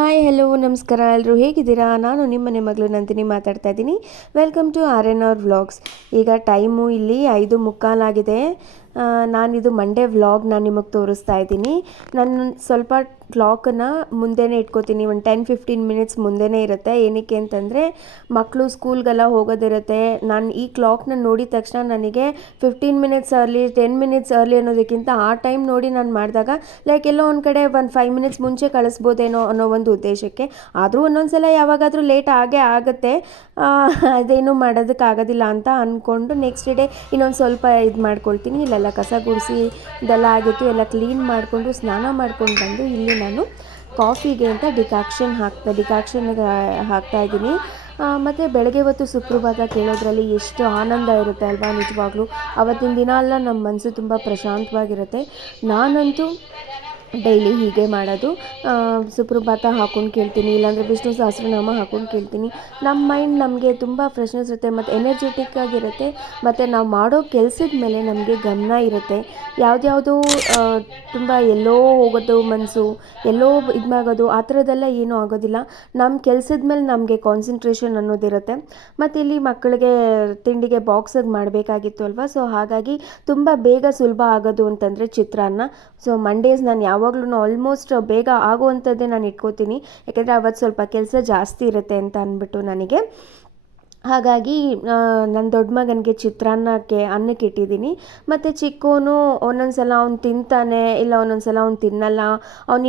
Hi hello ನಮಸ್ಕಾರ ಎಲ್ಲರೂ ಹೇಗಿದ್ದೀರಾ. ನಾನು ನಿಮ್ಮನೆ ಮಗಳು ನಂದಿನಿ ಮಾತಾಡ್ತಾ ಇದ್ದೀನಿ. Welcome to RNR vlogs. ಈಗ ಟೈಮು ಇಲ್ಲಿ 5:45 ಆಗಿದೆ. ನಾನಿದು ಮಂಡೇ ವ್ಲಾಗ್ ನಾನು ನಿಮಗೆ ತೋರಿಸ್ತಾ ಇದ್ದೀನಿ. ನಾನು ಸ್ವಲ್ಪ ಕ್ಲಾಕನ್ನು ಮುಂದೆನೇ ಇಟ್ಕೋತೀನಿ, ಒಂದು 10-15 ಮಿನಿಟ್ಸ್ ಮುಂದೆನೇ ಇರುತ್ತೆ. ಏನಕ್ಕೆ ಅಂತಂದರೆ ಮಕ್ಕಳು ಸ್ಕೂಲ್ಗೆಲ್ಲ ಹೋಗೋದಿರುತ್ತೆ. ನಾನು ಈ ಕ್ಲಾಕ್ನ ನೋಡಿದ ತಕ್ಷಣ ನನಗೆ 15 ಮಿನಿಟ್ಸ್ ಅರ್ಲಿ 10 ಮಿನಿಟ್ಸ್ ಅರ್ಲಿ ಅನ್ನೋದಕ್ಕಿಂತ ಆ ಟೈಮ್ ನೋಡಿ ನಾನು ಮಾಡಿದಾಗ ಲೈಕ್ ಎಲ್ಲೋ ಒಂದು ಕಡೆ ಒಂದು 5 ಮಿನಿಟ್ಸ್ ಮುಂಚೆ ಕಳಿಸ್ಬೋದೇನೋ ಅನ್ನೋ ಒಂದು ಉದ್ದೇಶಕ್ಕೆ. ಆದರೂ ಒಂದೊಂದು ಸಲ ಯಾವಾಗಾದರೂ ಲೇಟ್ ಆಗೇ ಆಗುತ್ತೆ. ಅದೇನು ಮಾಡೋದಕ್ಕಾಗೋದಿಲ್ಲ ಅಂತ ಅಂದ್ಕೊಂಡು ನೆಕ್ಸ್ಟ್ ಡೇ ಇನ್ನೊಂದು ಸ್ವಲ್ಪ ಇದು ಮಾಡ್ಕೊಳ್ತೀನಿ. ಇಲ್ಲೆಲ್ಲ ಕಸ ಗುಡಿಸಿ ಇದೆಲ್ಲ ಆಗಿತ್ತು, ಎಲ್ಲ ಕ್ಲೀನ್ ಮಾಡಿಕೊಂಡು ಸ್ನಾನ ಮಾಡ್ಕೊಂಡು ಬಂದು ಇಲ್ಲಿ ನಾನು ಕಾಫಿಗೆ ಅಂತ ಡಿಕಾಕ್ಷನ್ ಹಾಕ್ತಾ ಇದ್ದೀನಿ. ಮತ್ತು ಬೆಳಗ್ಗೆ ಹೊತ್ತು ಸುಪ್ರಭಾತ ಕೇಳೋದ್ರಲ್ಲಿ ಎಷ್ಟು ಆನಂದ ಇರುತ್ತೆ ಅಲ್ವಾ. ನಿಜವಾಗ್ಲೂ ಅವತ್ತಿನ ದಿನ ಎಲ್ಲ ನಮ್ಮ ಮನಸ್ಸು ತುಂಬ ಪ್ರಶಾಂತವಾಗಿರುತ್ತೆ. ನಾನಂತೂ ಡೈಲಿ ಹೀಗೆ ಮಾಡೋದು. ಸುಪ್ರಭಾತ ಹಾಕ್ಕೊಂಡು ಕೇಳ್ತೀನಿ, ಇಲ್ಲಾಂದರೆ ವಿಷ್ಣು ಸಹಸ್ರನಾಮ ಹಾಕ್ಕೊಂಡು ಕೇಳ್ತೀನಿ. ನಮ್ಮ ಮೈಂಡ್ ನಮಗೆ ತುಂಬ ಫ್ರೆಶ್ನೆಸ್ ಇರುತ್ತೆ ಮತ್ತು ಎನರ್ಜೆಟಿಕ್ ಆಗಿರುತ್ತೆ. ಮತ್ತು ನಾವು ಮಾಡೋ ಕೆಲಸದ ಮೇಲೆ ನಮಗೆ ಗಮನ ಇರುತ್ತೆ. ಯಾವುದ್ಯಾವುದೋ ತುಂಬ ಎಲ್ಲೋ ಹೋಗೋದು ಮನಸ್ಸು, ಎಲ್ಲೋ ಇದು ಮಾಡೋದು ಆ ಥರದ್ದೆಲ್ಲ ಏನೂ ಆಗೋದಿಲ್ಲ. ನಮ್ಮ ಕೆಲಸದ ಮೇಲೆ ನಮಗೆ ಕಾನ್ಸಂಟ್ರೇಷನ್ ಅನ್ನೋದಿರುತ್ತೆ. ಮತ್ತು ಇಲ್ಲಿ ಮಕ್ಕಳಿಗೆ ತಿಂಡಿಗೆ ಬಾಕ್ಸಿಗೆ ಮಾಡಬೇಕಾಗಿತ್ತು ಅಲ್ವಾ. ಸೊ ಹಾಗಾಗಿ ತುಂಬ ಬೇಗ ಸುಲಭ ಆಗೋದು ಅಂತಂದರೆ ಚಿತ್ರಾನ್ನ. ಸೊ ಮಂಡೇಸ್ ನಾನು ಯಾವಾಗಲೂ ಆಲ್ಮೋಸ್ಟ್ ಬೇಗ ಆಗುವಂಥದ್ದೇ ನಾನು ಇಟ್ಕೋತೀನಿ. ಯಾಕೆಂದರೆ ಅವತ್ತು ಸ್ವಲ್ಪ ಕೆಲಸ ಜಾಸ್ತಿ ಇರುತ್ತೆ ಅಂತ ಅಂದ್ಬಿಟ್ಟು ನನಗೆ. ಹಾಗಾಗಿ ನನ್ನ ದೊಡ್ಡ ಮಗನಿಗೆ ಚಿತ್ರಾನ್ನಕ್ಕೆ ಅನ್ನಕ್ಕೆ ಇಟ್ಟಿದ್ದೀನಿ. ಮತ್ತು ಚಿಕ್ಕವನು ಒಂದೊಂದು ಸಲ ಅವ್ನು ತಿಂತಾನೆ, ಇಲ್ಲ ಒಂದೊಂದು ಸಲ ಅವ್ನು ತಿನ್ನಲ್ಲ.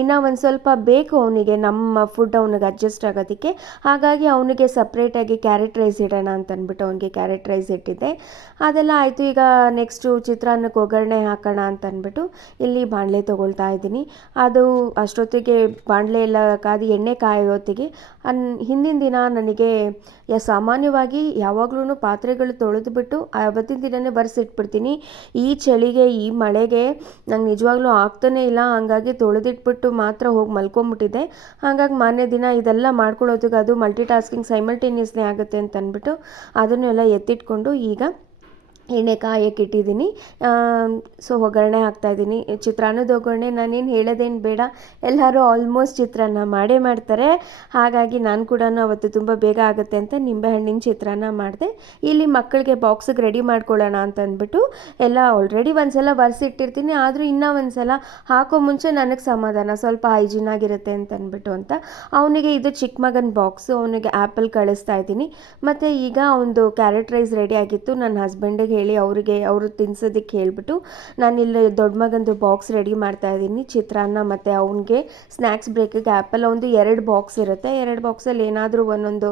ಇನ್ನೂ ಒಂದು ಸ್ವಲ್ಪ ಬೇಕು ಅವನಿಗೆ ನಮ್ಮ ಫುಡ್ ಅವನಿಗೆ ಅಡ್ಜಸ್ಟ್ ಆಗೋದಕ್ಕೆ. ಹಾಗಾಗಿ ಅವನಿಗೆ ಸಪ್ರೇಟಾಗಿ ಕ್ಯಾರೆಟ್ ರೈಸ್ ಇಡೋಣ ಅಂತ ಅಂದ್ಬಿಟ್ಟು ಅವನಿಗೆ ಕ್ಯಾರೆಟ್ ರೈಸ್ ಇಟ್ಟಿದ್ದೆ. ಅದೆಲ್ಲ ಆಯಿತು. ಈಗ ನೆಕ್ಸ್ಟು ಚಿತ್ರಾನ್ನಕ್ಕೆ ಒಗ್ಗರಣೆ ಹಾಕೋಣ ಅಂತ ಅಂದ್ಬಿಟ್ಟು ಇಲ್ಲಿ ಬಾಣಲೆ ತೊಗೊಳ್ತಾ ಇದ್ದೀನಿ. ಅದು ಅಷ್ಟೊತ್ತಿಗೆ ಬಾಣಲೆ ಎಲ್ಲ ಕಾದು ಎಣ್ಣೆ ಕಾಯೋತ್ತಿಗೆ ಹಿಂದಿನ ದಿನ ನನಗೆ ಸಾಮಾನ್ಯವಾಗಿ ಯಾವಾಗಲೂ ಪಾತ್ರೆಗಳು ತೊಳೆದುಬಿಟ್ಟು ಅವತ್ತಿನ ದಿನವೇ ಬರೆಸಿಟ್ಬಿಡ್ತೀನಿ. ಈ ಚಳಿಗೆ ಈ ಮಳೆಗೆ ನಂಗೆ ನಿಜವಾಗ್ಲೂ ಆಗ್ತಾನೇ ಇಲ್ಲ. ಹಾಗಾಗಿ ತೊಳೆದಿಟ್ಬಿಟ್ಟು ಮಾತ್ರ ಹೋಗಿ ಮಲ್ಕೊಂಬಿಟ್ಟಿದ್ದೆ. ಹಾಗಾಗಿ ಮಾರನೇ ದಿನ ಇದೆಲ್ಲ ಮಾಡ್ಕೊಳ್ಳೋದಕ್ಕೆ ಅದು ಮಲ್ಟಿ ಟಾಸ್ಕಿಂಗ್ ಸೈಮಲ್ಟೇನಿಯಸ್ಲಿ ಆಗುತ್ತೆ ಅಂತ ಅಂದ್ಬಿಟ್ಟು ಅದನ್ನೆಲ್ಲ ಎತ್ತಿಟ್ಕೊಂಡು ಈಗ ಎಣ್ಣೆ ಕಾಯಕ್ಕೆ ಇಟ್ಟಿದ್ದೀನಿ. ಸೊ ಒಗ್ಗರಣೆ ಹಾಕ್ತಾಯಿದ್ದೀನಿ. ಚಿತ್ರಾನ್ನದ ಒಗ್ಗರಣೆ ನಾನೇನು ಹೇಳೋದೇನು ಬೇಡ, ಎಲ್ಲರೂ ಆಲ್ಮೋಸ್ಟ್ ಚಿತ್ರಾನ್ನ ಮಾಡೇ ಮಾಡ್ತಾರೆ. ಹಾಗಾಗಿ ನಾನು ಕೂಡ ಅವತ್ತು ತುಂಬ ಬೇಗ ಆಗುತ್ತೆ ಅಂತ ನಿಂಬೆಹಣ್ಣಿನ ಚಿತ್ರಾನ್ನ ಮಾಡಿದೆ. ಇಲ್ಲಿ ಮಕ್ಕಳಿಗೆ ಬಾಕ್ಸಿಗೆ ರೆಡಿ ಮಾಡ್ಕೊಳ್ಳೋಣ ಅಂತ ಅಂದ್ಬಿಟ್ಟು ಎಲ್ಲ ಆಲ್ರೆಡಿ ಒಂದು ಸಲ ಒರೆಸಿಟ್ಟಿರ್ತೀನಿ. ಆದರೂ ಇನ್ನೂ ಒಂದು ಸಲ ಹಾಕೋ ಮುಂಚೆ ನನಗೆ ಸಮಾಧಾನ, ಸ್ವಲ್ಪ ಹೈಜೀನ್ ಆಗಿರುತ್ತೆ ಅಂತ ಅಂದ್ಬಿಟ್ಟು ಅಂತ. ಅವನಿಗೆ ಇದು ಚಿಕ್ಕ ಮಗನ ಬಾಕ್ಸು, ಅವನಿಗೆ ಆ್ಯಪಲ್ ಕಳಿಸ್ತಾ ಇದ್ದೀನಿ. ಮತ್ತು ಈಗ ಅವನದು ಕ್ಯಾರೆಟ್ ರೈಸ್ ರೆಡಿ ಆಗಿತ್ತು. ನನ್ನ ಹಸ್ಬೆಂಡಿಗೆ ಹೇಳಿ ಅವರು ತಿನ್ಸೋದಕ್ಕೆ ಹೇಳಿಬಿಟ್ಟು ನಾನಿಲ್ಲಿ ದೊಡ್ಡ ಮಗಂದು ಬಾಕ್ಸ್ ರೆಡಿ ಮಾಡ್ತಾ ಇದ್ದೀನಿ. ಚಿತ್ರಾನ್ನ ಮತ್ತು ಅವನಿಗೆ ಸ್ನ್ಯಾಕ್ಸ್ ಬ್ರೇಕಿಗೆ ಆ್ಯಪಲ್ ಒಂದು 2 ಬಾಕ್ಸ್ ಇರುತ್ತೆ. 2 ಬಾಕ್ಸಲ್ಲಿ ಏನಾದರೂ ಒಂದೊಂದು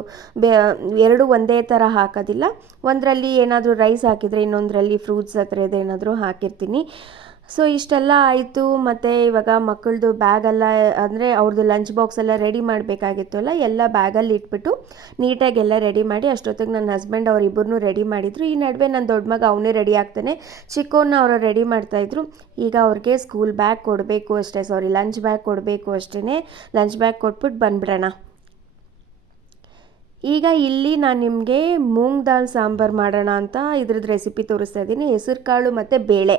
ಎರಡು ಒಂದೇ ಥರ ಹಾಕೋದಿಲ್ಲ. ಒಂದರಲ್ಲಿ ಏನಾದರೂ ರೈಸ್ ಹಾಕಿದರೆ ಇನ್ನೊಂದರಲ್ಲಿ ಫ್ರೂಟ್ಸ್ ಆ ಥರದ್ದು ಏನಾದರೂ ಹಾಕಿರ್ತೀನಿ. ಸೊ ಇಷ್ಟೆಲ್ಲ ಆಯಿತು. ಮತ್ತು ಇವಾಗ ಮಕ್ಕಳದು ಬ್ಯಾಗೆಲ್ಲ ಅಂದರೆ ಅವ್ರದ್ದು ಲಂಚ್ ಬಾಕ್ಸ್ ಎಲ್ಲ ರೆಡಿ ಮಾಡಬೇಕಾಗಿತ್ತಲ್ಲ, ಎಲ್ಲ ಬ್ಯಾಗಲ್ಲಿ ಇಟ್ಬಿಟ್ಟು ನೀಟಾಗೆಲ್ಲ ರೆಡಿ ಮಾಡಿ ಅಷ್ಟೊತ್ತಿಗೆ ನನ್ನ ಹಸ್ಬೆಂಡ್ ಅವರಿಬ್ಬರನ್ನೂ ರೆಡಿ ಮಾಡಿದರು. ಈ ನಡುವೆ ನನ್ನ ದೊಡ್ಡ ಮಗ ಅವನೇ ರೆಡಿ ಆಗ್ತಾನೆ. ಚಿಕ್ಕವನ್ನ ಅವರು ರೆಡಿ ಮಾಡ್ತಾಯಿದ್ರು. ಈಗ ಅವ್ರಿಗೆ ಸ್ಕೂಲ್ ಬ್ಯಾಗ್ ಕೊಡಬೇಕು ಅಷ್ಟೇ, ಲಂಚ್ ಬ್ಯಾಗ್ ಕೊಡಬೇಕು ಅಷ್ಟೇ. ಲಂಚ್ ಬ್ಯಾಗ್ ಕೊಟ್ಬಿಟ್ಟು ಬಂದ್ಬಿಡೋಣ. ಈಗ ಇಲ್ಲಿ ನಾನು ನಿಮಗೆ ಮೂಂಗ್ ದಾಲ್ ಸಾಂಬಾರು ಮಾಡೋಣ ಅಂತ ಇದ್ರದ್ದು ರೆಸಿಪಿ ತೋರಿಸ್ತಾ ಇದ್ದೀನಿ. ಹೆಸರು ಕಾಳು ಮತ್ತು ಬೇಳೆ.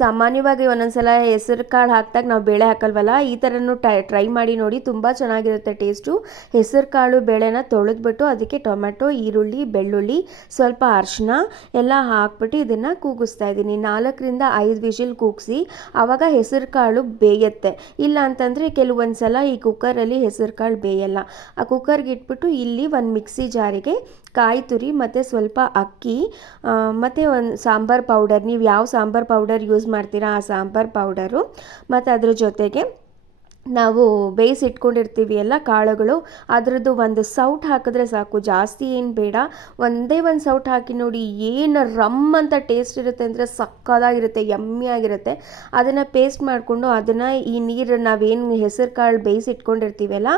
ಸಾಮಾನ್ಯವಾಗಿ ಒಂದೊಂದು ಸಲ ಹೆಸರು ಕಾಳು ಹಾಕಿದಾಗ ನಾವು ಬೇಳೆ ಹಾಕಲ್ವಲ್ಲ, ಈ ಥರನೂ ಟ್ರೈ ಮಾಡಿ ನೋಡಿ, ತುಂಬ ಚೆನ್ನಾಗಿರುತ್ತೆ ಟೇಸ್ಟು. ಹೆಸರು ಕಾಳು ಬೇಳೆನ ತೊಳೆದ್ಬಿಟ್ಟು ಅದಕ್ಕೆ ಟೊಮೆಟೊ, ಈರುಳ್ಳಿ, ಬೆಳ್ಳುಳ್ಳಿ, ಸ್ವಲ್ಪ ಅರಿಶಿನ ಎಲ್ಲ ಹಾಕ್ಬಿಟ್ಟು ಇದನ್ನು ಕೂಗಿಸ್ತಾ ಇದ್ದೀನಿ. 4-5 ವಿಷಿಲ್ ಕೂಗಿಸಿ ಆವಾಗ ಹೆಸರು ಕಾಳು ಬೇಯುತ್ತೆ. ಇಲ್ಲ ಅಂತಂದರೆ ಕೆಲವೊಂದು ಸಲ ಈ ಕುಕ್ಕರಲ್ಲಿ ಹೆಸರು ಕಾಳು ಬೇಯಲ್ಲ. ಆ ಕುಕ್ಕರ್ಗೆ ಇಟ್ಬಿಟ್ಟು ಇಲ್ಲಿ ಒಂದು ಮಿಕ್ಸಿ ಜಾರಿಗೆ ಕಾಯಿ ತುರಿ ಮತ್ತು ಸ್ವಲ್ಪ ಅಕ್ಕಿ ಮತ್ತು ಒಂದು ಸಾಂಬಾರು ಪೌಡರ್, ನೀವು ಯಾವ ಸಾಂಬಾರು ಪೌಡರ್ ಯೂಸ್ ಮಾಡ್ತೀರಾ ಆ ಸಾಂಬಾರು ಪೌಡರು, ಮತ್ತು ಅದ್ರ ಜೊತೆಗೆ ನಾವು ಬೇಯಿಸಿಟ್ಕೊಂಡಿರ್ತೀವಿ ಎಲ್ಲ ಕಾಳುಗಳು, ಅದರದ್ದು ಒಂದು ಸೌಟ್ ಹಾಕಿದ್ರೆ ಸಾಕು, ಜಾಸ್ತಿ ಏನು ಬೇಡ. ಒಂದೇ ಒಂದು ಸೌಟ್ ಹಾಕಿ ನೋಡಿ, ಏನು ರಮ್ ಅಂತ ಟೇಸ್ಟ್ ಇರುತ್ತೆ ಅಂದರೆ ಸಕ್ಕದಾಗಿರುತ್ತೆ, ಯಮ್ಮಿ ಆಗಿರುತ್ತೆ. ಅದನ್ನು ಪೇಸ್ಟ್ ಮಾಡಿಕೊಂಡು ಅದನ್ನು ಈ ನೀರು ನಾವೇನು ಹೆಸರು ಕಾಳು ಬೇಯಿಸಿಟ್ಕೊಂಡಿರ್ತೀವಲ್ಲ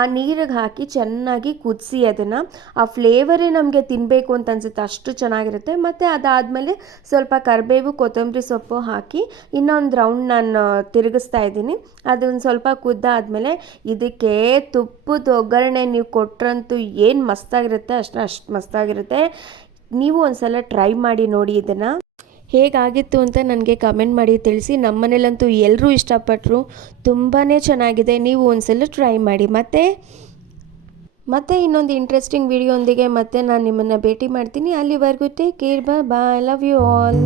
ಆ ನೀರಿಗೆ ಹಾಕಿ ಚೆನ್ನಾಗಿ ಕುದಿಸಿ ಅದನ್ನು, ಆ ಫ್ಲೇವರೇ ನಮಗೆ ತಿನ್ನಬೇಕು ಅಂತ ಅನಿಸುತ್ತೆ, ಅಷ್ಟು ಚೆನ್ನಾಗಿರುತ್ತೆ. ಮತ್ತು ಅದಾದಮೇಲೆ ಸ್ವಲ್ಪ ಕರಿಬೇವು, ಕೊತ್ತಂಬರಿ ಸೊಪ್ಪು ಹಾಕಿ ಇನ್ನೊಂದು ರೌಂಡ್ ನಾನು ತಿರುಗಿಸ್ತಾ ಇದ್ದೀನಿ. ಅದೊಂದು ಸ್ವಲ್ಪ ಕುದ್ದಾದ್ಮೇಲೆ ಇದಕ್ಕೆ ತುಪ್ಪದ ಒಗ್ಗರಣೆ ನೀವು ಕೊಟ್ರಂತೂ ಏನು ಮಸ್ತಾಗಿರುತ್ತೆ, ಅಷ್ಟು ಮಸ್ತಾಗಿರುತ್ತೆ. ನೀವು ಒಂದ್ಸಲ ಟ್ರೈ ಮಾಡಿ ನೋಡಿ ಇದನ್ನು. ಹೇಗಾಗಿತ್ತು ಅಂತ ನನಗೆ ಕಮೆಂಟ್ ಮಾಡಿ ತಿಳಿಸಿ. ನಮ್ಮ ಮನೇಲಂತೂ ಎಲ್ಲರೂ ಇಷ್ಟಪಟ್ಟರು. ತುಂಬಾ ಚೆನ್ನಾಗಿದೆ, ನೀವು ಒಂದ್ಸಲ ಟ್ರೈ ಮಾಡಿ. ಮತ್ತೆ ಇನ್ನೊಂದು ಇಂಟ್ರೆಸ್ಟಿಂಗ್ ವಿಡಿಯೋ ಒಂದಿಗೆ ಮತ್ತೆ ನಾನು ನಿಮ್ಮನ್ನು ಭೇಟಿ ಮಾಡ್ತೀನಿ. ಅಲ್ಲಿವರೆಗೂ take care, bye, love you all.